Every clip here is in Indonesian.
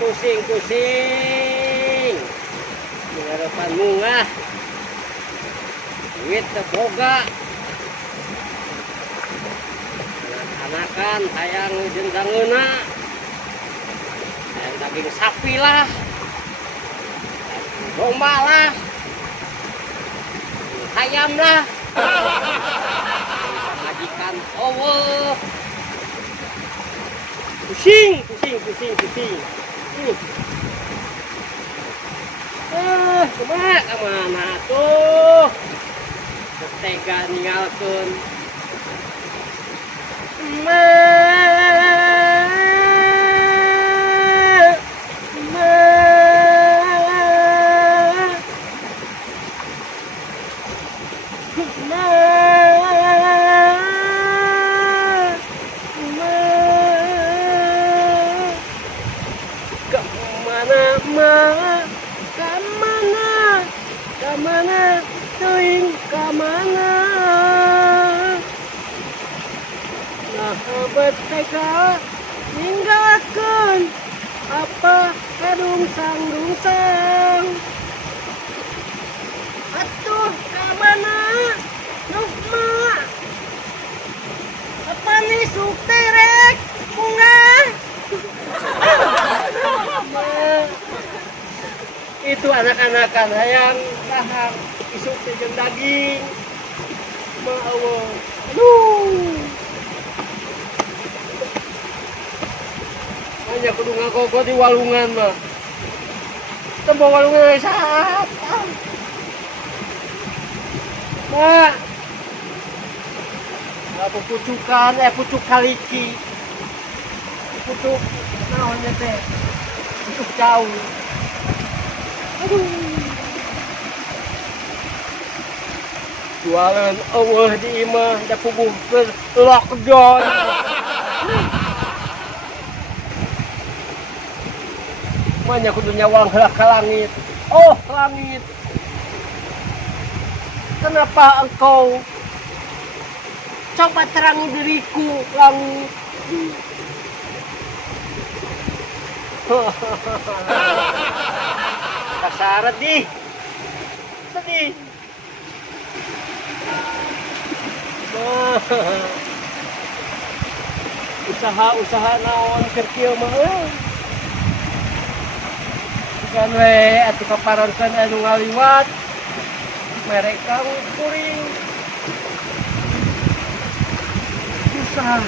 pusing harapan bunga duit teboga anak-anakan hayang jendangeuna hayang daging sapi lah domba lah ayam lah majikan Allah pusing kemana tuh tega ninggalkeun Kamana teuing kamana nah abet tega ninggalkeun apa kadungsang atuh kamana nukma apa nih sukterek bunga itu anak-anakan hayang lahar isuk jeung daging ma Allah aduh hanya kudu ngagogo di walungan mah teu walungan saat mak pucukan pucuk kaliki pucuk naonnya teh pucuk jauh aduh jualan Allah di imah da puguh lockdown manya kudu nyawang heula ka langit oh langit kenapa engkau coba terangi diriku langit kasaret di sedih usaha naon keur kieu mah bukan we atuh kaparonkeun anu ngaliwat mereka kuring susah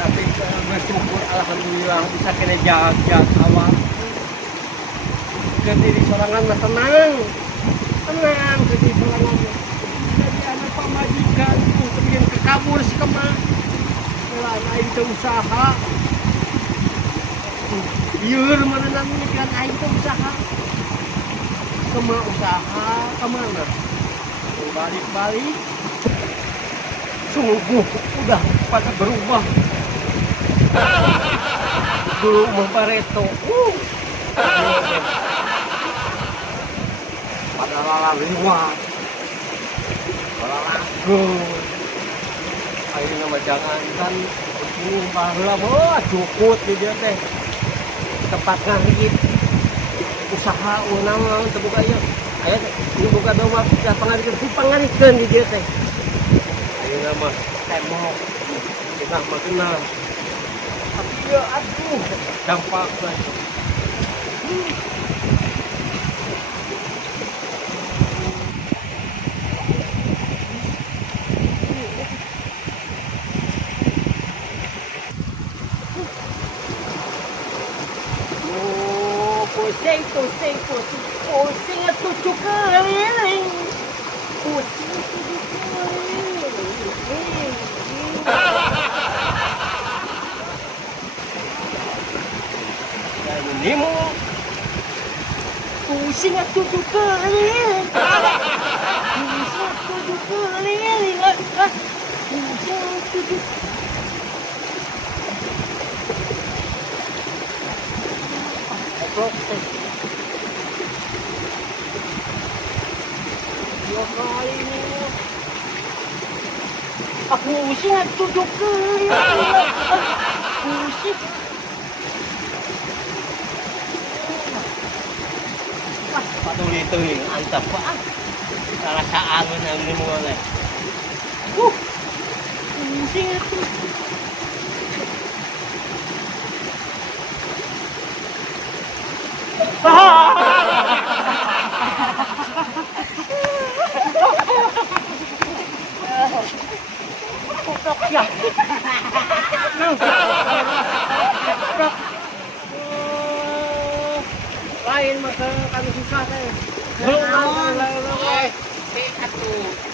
tapi bersyukur alhamdulillah bisa kena jaga awak ke diri sorangan mah tenang ke diri sorangan jadi anak pamajikan tuh kemudian kekabur si kemah lain aing teu usaha ieur meunang kan aing teu usaha kemah usaha kemana balik sungguh udah pada berubah dulu mah Pareto pada lalaliwat lagu ayeuna mah jangankan baheula mah cukut di dieu teh tempat ngarit usaha naon teu boga ieu aya teh boga domba da pangarikeun di dieu teh ayeuna mah tembok kita mah kenal tapi ya aduh dampak banget pusing tujuh keliling pusing tujuh keliling dan ini mau pusing tujuh keliling pusing tujuh keliling pusing tujuh dua kali ini aku pusing tujuh keliling pusing Patuloy-tuloy, antap pa. Para sa angon ang limungan eh. Singit ko. Putok siya. Lain maka kami susah saya. Si atu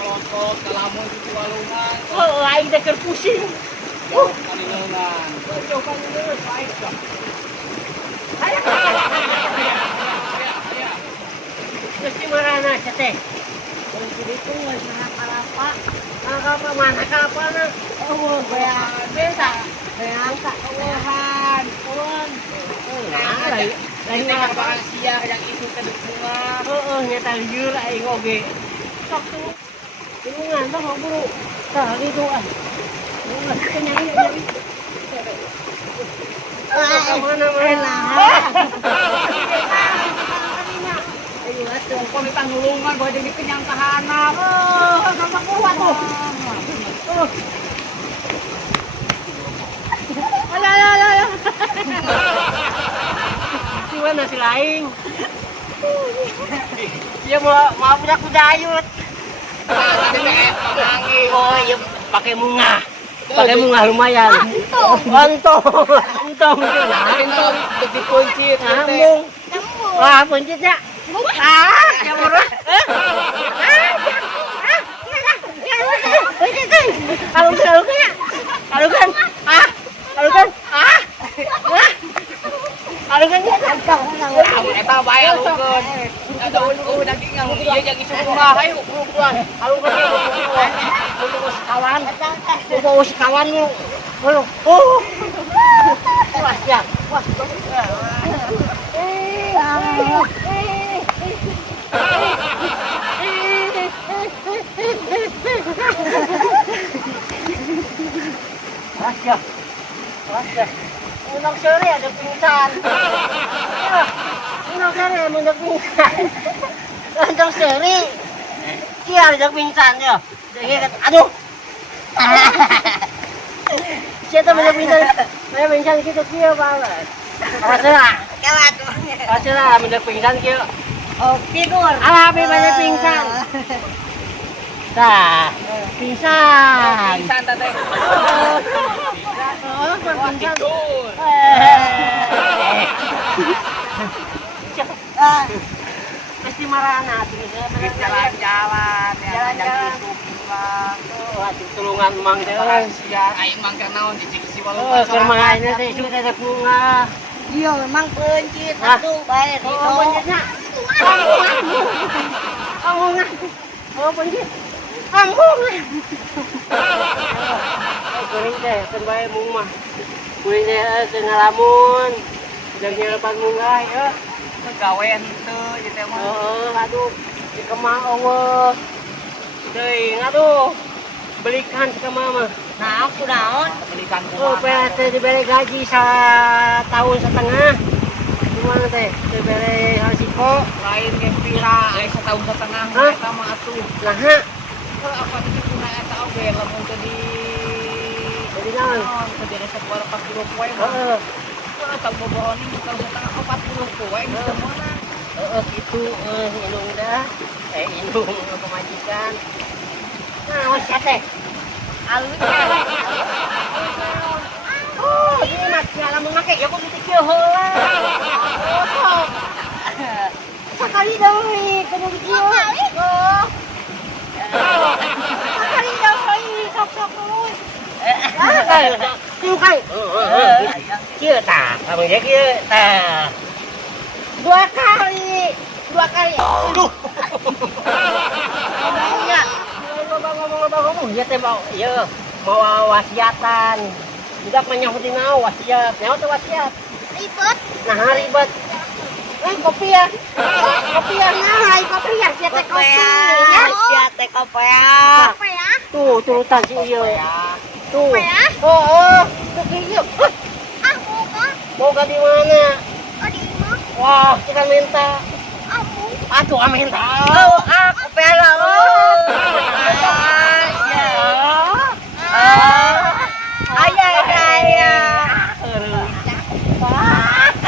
kolot kalamun di walungan. Oh, lain dah pusing. Kalineunan. Coba dulu, baik dah. Ayo. Mesti marana teh. Kalau gitu nggak salah kalapa. Kalapa mana kalapa na? Oh, biasa. Biasa kawahan. Kawan. Nah, lain Kita bakal siang yang itu kedepungan. oh, nyata liur aing oge. Sok tuh. Tulungan tuh mau buru. Tah gitu ah. Nyari. Kemana mana? Ayo atuh kami panulungan bahwa jadi kenyang kahanap. Oh, sama kuat tuh. Ayo. Siapa nasi laing? Dia mau punya kuda ayut. Tadi PF pemanggil. Oh iya, pakai munga. Pakai munga lumayan. Untung itu lah. Pintu untuk dikunci. Nyambung. Wah, puncitnya. Ya murah. Kalau Kamu eta bae alungkeun. Ada daging yang ieu jadi sumah hayu buruan. Mau sekawan lu. Oh. Wah, ya. Wah. Wah. Unang sore ada pingsan. Unang sore ada pingsan. Unang sore. Dia ada pingsan ya. Aduh. Siapa ada pingsan? Saya pingsan gitu dia banget. Masalah. Masalah ada pingsan gitu. Oh, tidur. Alami banyak pingsan. Nah, pingsan. Pingsan teh. Oh, pingsan. Tidur. Mesti marana tuh. Jalan-jalan, Jalan-jalan. Oh, atuh tulungan mang teh. Siang aing mangga naon cicing si Oh, walungan. keur mangana teh sudah ada bunga. Iya, memang pencit Hah? atuh bae Oh, Rito. pencitnya. Amungan. Oh, pencit. Amungan. Oh, kuring teh keur bae mung mah. Kuring teh teu ngalamun. Udah nyelepan munggah ya. Kegawean teu ieu teh mah. Heeh, aduh. Di kemah Allah. Teuing aduh. Belikan si kemah mah. Nah, aku naon? Belikan Oh, teh diberi gaji setahun setengah. Gimana teh? Diberi hasiko. Lain ge pira, aya setahun setengah Hah? eta mah atuh. Nah, Kalau apa teh kuna eta oge lamun teu di jadi naon? teu di resep 40 poe mah. Heeh. Kalau tak bobohon ini setahun setengah 40 poe bisa mana? Itu indung dah. Indung pemajikan. Nah, wes teh. Alus Oh, ini mah sialan mau make ya kok gitu kieu heula. Oh. Sekali deui kudu kieu. Oh. Sekali deui sok-sok deui. Kieu kan. Kieu tah, kamu ya kieu tah. Dua kali. Aduh. Ngomongnya. Ngomong ya teh mau ieu mau wasiatan. Budak menyahuti nau wasiat. Nyaho teh wasiat. ribet. Nah, ribet. Kopi ya. Kopi ya, nah, kopi ya, sia teh kopi. Ya, Sia teh kopi ya. Apa ya? tuh turutan si ieu. Tuh. Apa ya? Oh, tuh ieu. Aku kah? Mau di mana? Oh di rumah. Wah, kita minta. Aku. Aduh amin tahu aku pela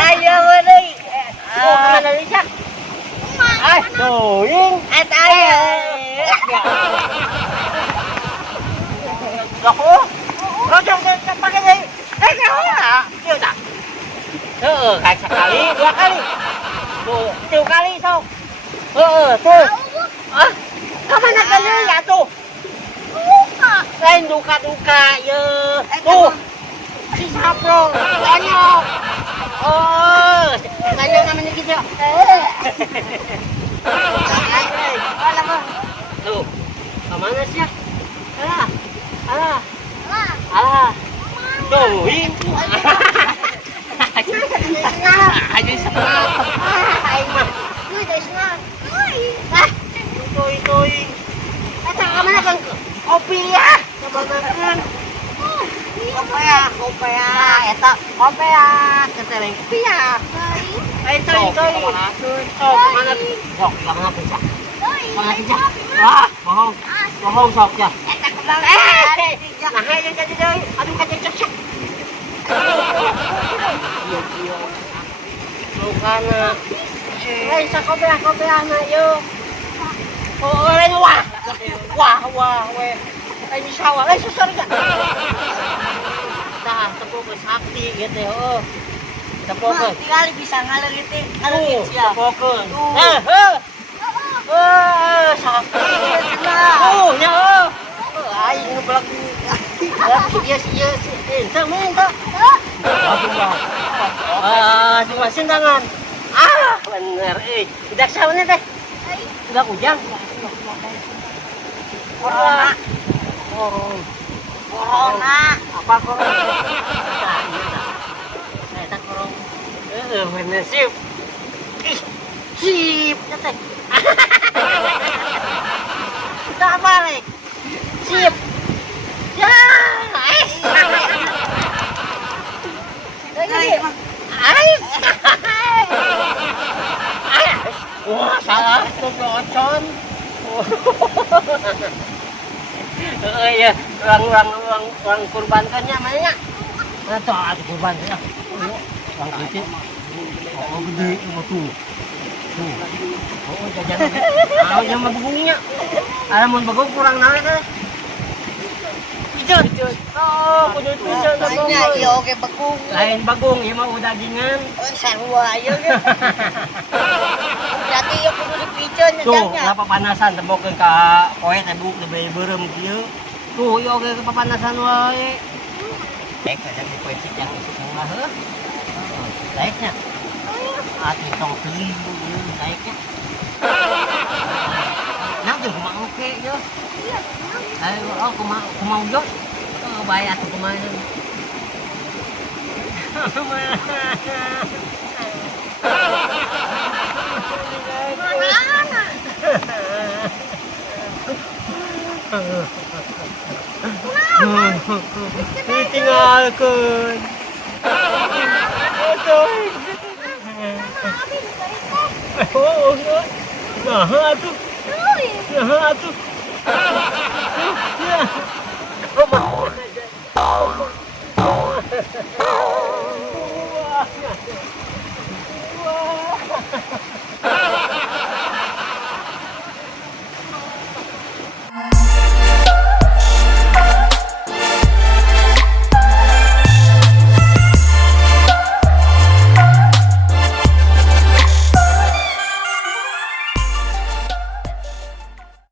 ayo beri mana bisa doing ayo aku rojo pakai ini iya tak kayak sekali 2 kali tuh 3 kali sok tuh kemana kali ya tuh lain duka-duka ya tuh si saprong banyak banyak namanya gitu tuh kemana sih alah tuh aja senang Tuy. Eta kemana kan kopi ya? Kebanyakan. Kopi ya. Eta kopi ya. Ketereng kopi ya. Tuy. Sok kemana? Sok kemana bisa? Kemana bisa? Wah, bohong sok ya. Eta kemana? Nah, ayo jadi deh. Aduh kan cocok. Iya. Lukana. Sa kopi anak yuk. Lain wah, we. Lain sawah, lain susah enggak? Tah, tepuk ke sakti gitu, Tepuk ke. Tinggal bisa ngalerit sia. Tepuk ke. Sakti. Nya. Aing ngeblak. Iya. Ente minta. Cuma sindangan. Bener, tidak salah teh. Udah ujang. Corona. Apa corona? Eta corona. Bener sip. Sip, teh. Kita apa rek? Sip. Ya, wah, salah tuh ocon. Ya, orang kurbankannya mana? Tuh, ada kurbannya. Orang kecil. Oh, gede tuh. Oh, jangan. Jangan bagungnya. Ada mau bagung kurang naik kan? Pijet. Oh, kudu pijet bagung. Iya, oke bagung. Lain bagung, ieu mah udah dagingan. Sarua ieu ge. Berarti ieu kudu dipijeun Tuh, jangnya. lah papanasan tebokeun ka poe teh buk lebih beureum kieu. Tuh, ieu oge papanasan wae. Baik ada di poe cicang itu mah heuh. Baiknya. Atuh tong teuing ieu baiknya. Nah, jeung kumaha oke ieu. Ayo, kumaha jos. Bae atuh kumaha. Ditinggalkeun. Oh, nah atuh. Nah atuh. Ya.